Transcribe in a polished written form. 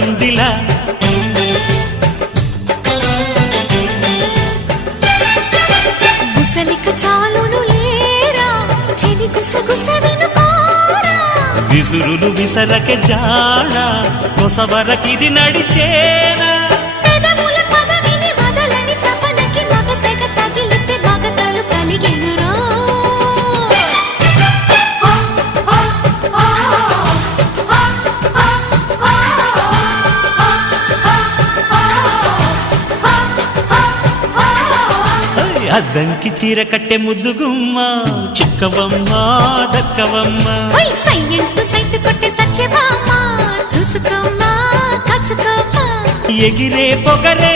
పడిందిలా ముసలిక చాలును లేరా చెలి గుసగుస వినుకోరా విసురులు విసరకే జాడ కొసవరకిది నడిచేనా పెదవుల పదవిని వదలని తపనకి మగసెగ తగిలితే మగతలు కలిగెనురా అద్దంకి చీర కట్టె ముద్దుగుమ్మ చిక్కవమ్మ దక్కవమ్మ సయ్యంటూ సైతు కొట్టే సత్యభామ చూసుకోమ్మా కాచుకోమ్మా ఎగిరే పొగరే